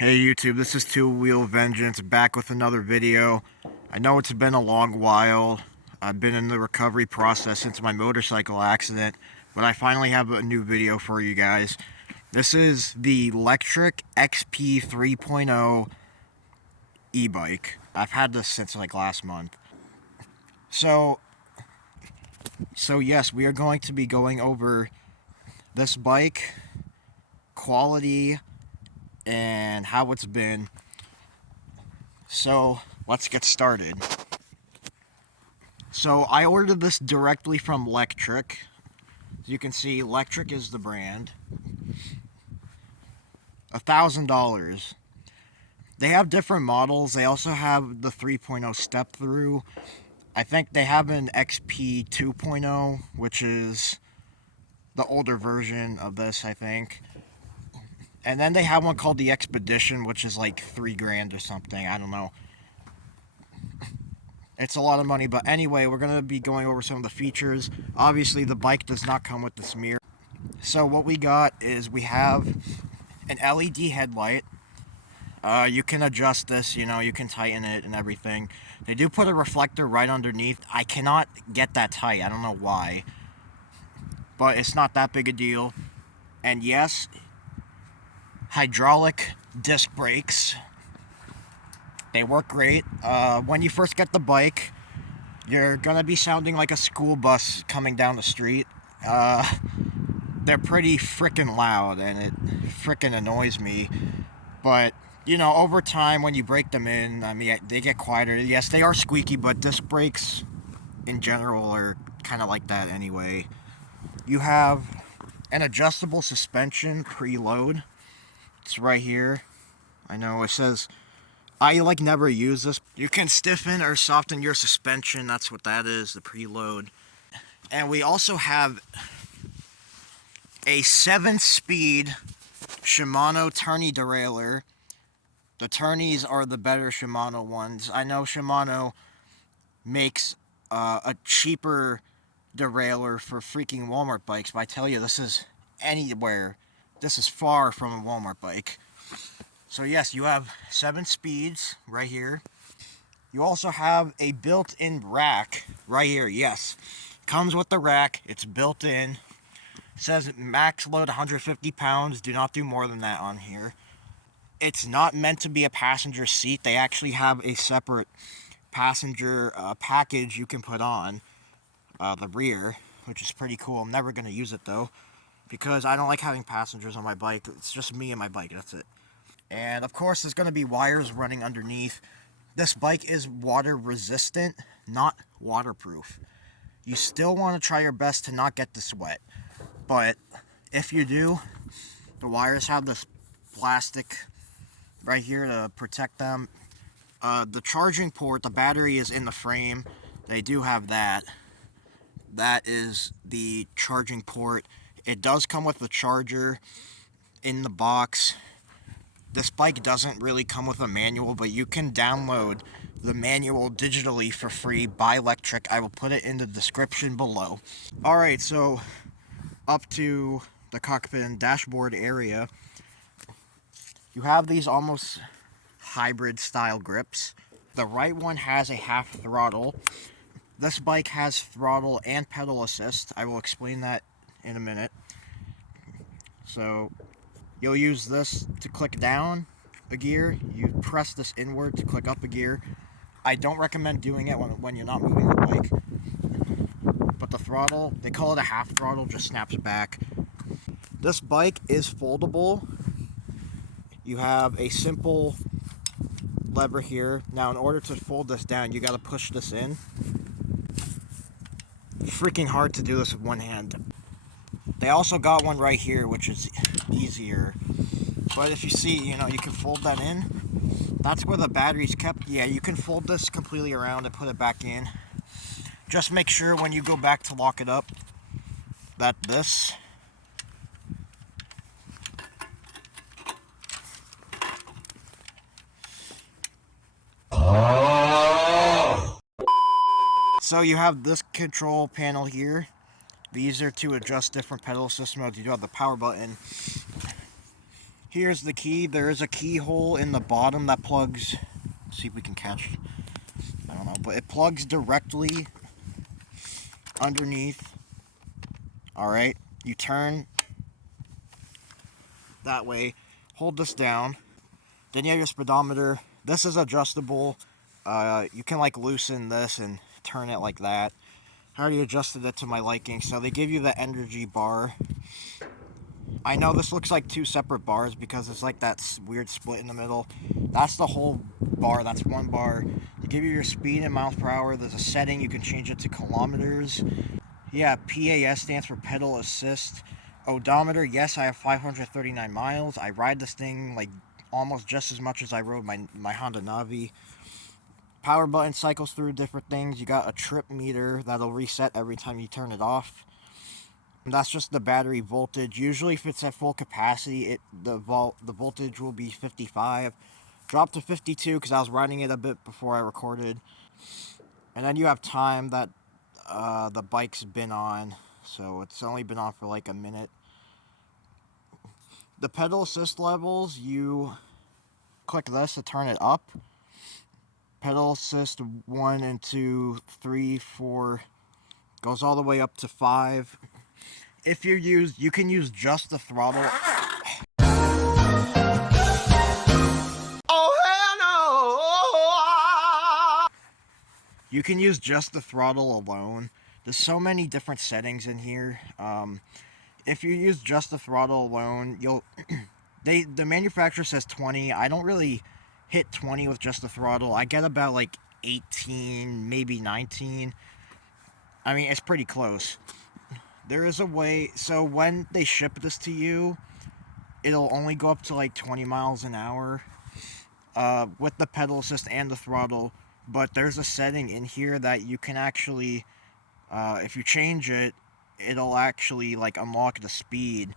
Hey YouTube, this is Two Wheel Vengeance back with another video. I know it's been a long while. I've been in the recovery process since my motorcycle accident, but I finally have a new video for you guys. This is the Lectric XP 3.0 Ebike. I've had this since like last month. So yes, we are going to be going over this bike, quality, and how it's been. So let's get started. So I ordered this directly from Lectric. As you can see, Lectric is the brand. $1,000. They have different models. They also have the 3.0 step through. I think they have an XP 2.0, which is the older version of this, I think. And then they have one called the Expedition, which is like $3,000 or something. I don't know. It's a lot of money, but anyway, we're going to be going over some of the features. Obviously, the bike does not come with this mirror. So what we got is we have an LED headlight. You can adjust this, you can tighten it and everything. They do put a reflector right underneath. I cannot get that tight. I don't know why. But it's not that big a deal. And yes, hydraulic disc brakes. They work great. When you first get the bike, you're gonna be sounding like a school bus coming down the street. They're pretty freaking loud, and it freaking annoys me. But, over time, when you break them in, I mean, they get quieter. Yes, they are squeaky, but disc brakes, in general, are kind of like that anyway. You have an adjustable suspension preload. It's right here. I know it says... I never use this. You can stiffen or soften your suspension. That's what that is, the preload. And we also have a 7-speed Shimano tourney derailleur. The tourneys are the better Shimano ones. I know Shimano makes a cheaper derailleur for freaking Walmart bikes, but I tell you, this is anywhere. This is far from a Walmart bike. So yes, you have 7 speeds right here. You also have a built-in rack right here. Yes, comes with the rack. It's built in. It says max load 150 pounds. Do not do more than that on here. It's not meant to be a passenger seat. They actually have a separate passenger package you can put on the rear, which is pretty cool. I'm never going to use it though, because I don't like having passengers on my bike. It's just me and my bike. That's it. And of course, there's going to be wires running underneath. This bike is water resistant, not waterproof. You still want to try your best to not get this wet. But if you do, the wires have this plastic right here to protect them. The charging port, the battery is in the frame. They do have that. That is the charging port. It does come with the charger in the box. This bike doesn't really come with a manual, but you can download the manual digitally for free by Lectric. I will put it in the description below. Alright, so up to the cockpit and dashboard area, you have these almost hybrid style grips. The right one has a half throttle. This bike has throttle and pedal assist. I will explain that in a minute. So you'll use this to click down a gear. You press this inward to click up a gear. I don't recommend doing it when you're not moving the bike. But the throttle, they call it a half throttle, just snaps back. This bike is foldable. You have a simple lever here. Now, in order to fold this down, you got to push this in. Freaking hard to do this with one hand. They also got one right here, which is easier. But if you see, you can fold that in. That's where the battery's kept. Yeah, you can fold this completely around and put it back in. Just make sure when you go back to lock it up that this So you have this control panel here. These are to adjust different pedal system modes. You do have the power button. Here's the key. There is a keyhole in the bottom that plugs. Let's see if we can catch. I don't know, but it plugs directly underneath. Alright, you turn that way, hold this down, then you have your speedometer. This is adjustable. You can like loosen this and turn it like that. I already adjusted it to my liking. So they give you the energy bar. I know this looks like two separate bars because it's like that weird split in the middle. That's the whole bar. That's one bar. They give you your speed in miles per hour. There's a setting. You can change it to kilometers. Yeah, PAS stands for pedal assist. Odometer, yes, I have 539 miles. I ride this thing like almost just as much as I rode my Honda Navi. Power button cycles through different things. You got a trip meter that'll reset every time you turn it off. And that's just the battery voltage. Usually if it's at full capacity, the voltage will be 55. Dropped to 52 because I was riding it a bit before I recorded. And then you have time that the bike's been on, so it's only been on for like a minute. The pedal assist levels, you click this to turn it up. Pedal assist 1 and 2, 3, 4, goes all the way up to 5. If you can use just the throttle. Oh hell no! You can use just the throttle alone. There's so many different settings in here. If you use just the throttle alone, you'll the manufacturer says 20. I don't really hit 20 with just the throttle. I get about like 18, maybe 19. I mean, it's pretty close. There is a way, so when they ship this to you, it'll only go up to like 20 miles an hour with the pedal assist and the throttle. But there's a setting in here that you can actually, if you change it, it'll actually like unlock the speed.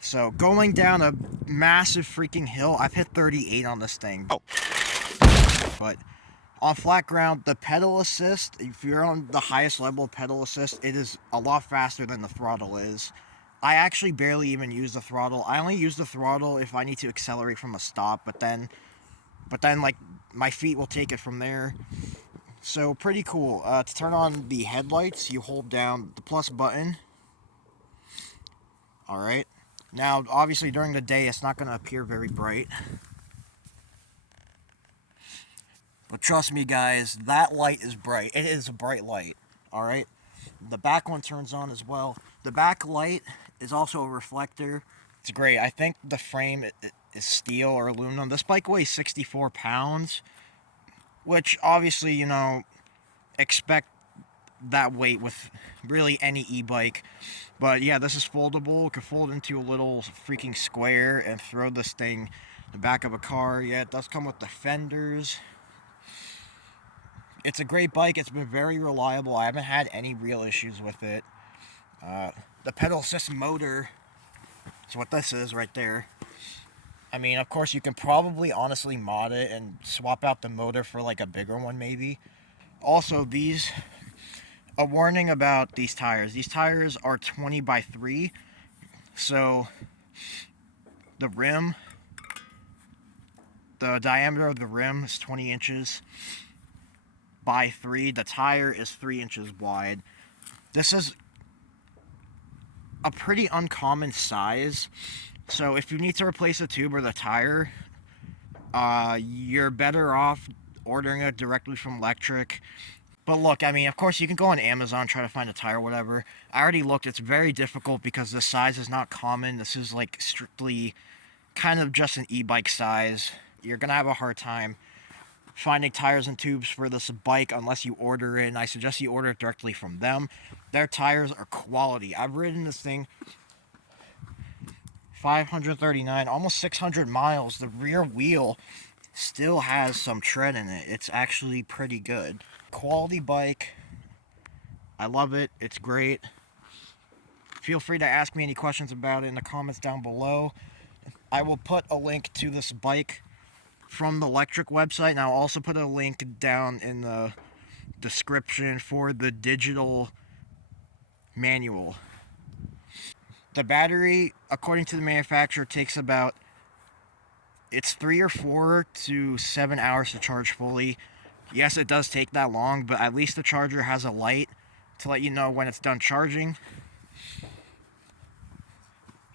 So going down a massive freaking hill, I've hit 38 on this thing. Oh. But on flat ground, the pedal assist, if you're on the highest level of pedal assist, it is a lot faster than the throttle is. I actually barely even use the throttle. I only use the throttle if I need to accelerate from a stop, but then like my feet will take it from there. So pretty cool. To turn on the headlights, you hold down the plus button. Alright. Now, obviously during the day, it's not going to appear very bright. But trust me, guys, that light is bright. It is a bright light. Alright? The back one turns on as well. The back light is also a reflector. It's great. I think the frame is steel or aluminum. This bike weighs 64 pounds. Which, obviously, you know, expect that weight with really any e-bike. But yeah, this is foldable. It can fold into a little freaking square and throw this thing in the back of a car. Yeah, it does come with the fenders. It's a great bike. It's been very reliable. I haven't had any real issues with it. The pedal assist motor is what this is right there. I mean, of course, you can probably honestly mod it and swap out the motor for like a bigger one maybe. Also, a warning about these tires. These tires are 20 by 3. So the diameter of the rim is 20 inches by 3. The tire is 3 inches wide. This is a pretty uncommon size. So if you need to replace the tube or the tire, you're better off ordering it directly from Lectric. But look, I mean, of course, you can go on Amazon, try to find a tire, whatever. I already looked. It's very difficult because the size is not common. This is, like, strictly kind of just an e-bike size. You're going to have a hard time finding tires and tubes for this bike unless you order it, and I suggest you order it directly from them. Their tires are quality. I've ridden this thing 539, almost 600 miles. The rear wheel still has some tread in it. It's actually pretty good. Quality bike. I love it. It's great. Feel free to ask me any questions about it in the comments down below. I will put a link to this bike from the Lectric website, and I'll also put a link down in the description for the digital manual. The battery, according to the manufacturer, takes about It's 3 or 4 to 7 hours to charge fully. Yes, it does take that long, but at least the charger has a light to let you know when it's done charging.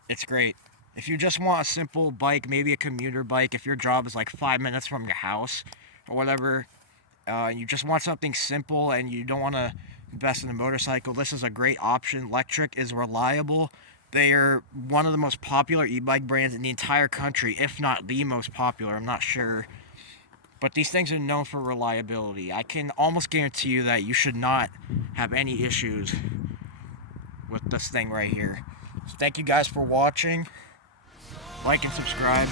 It's great. If you just want a simple bike, maybe a commuter bike, if your job is like 5 minutes from your house or whatever, you just want something simple and you don't want to invest in a motorcycle, this is a great option. Lectric is reliable. They are one of the most popular e-bike brands in the entire country, if not the most popular, I'm not sure. But these things are known for reliability. I can almost guarantee you that you should not have any issues with this thing right here. So thank you guys for watching. Like and subscribe.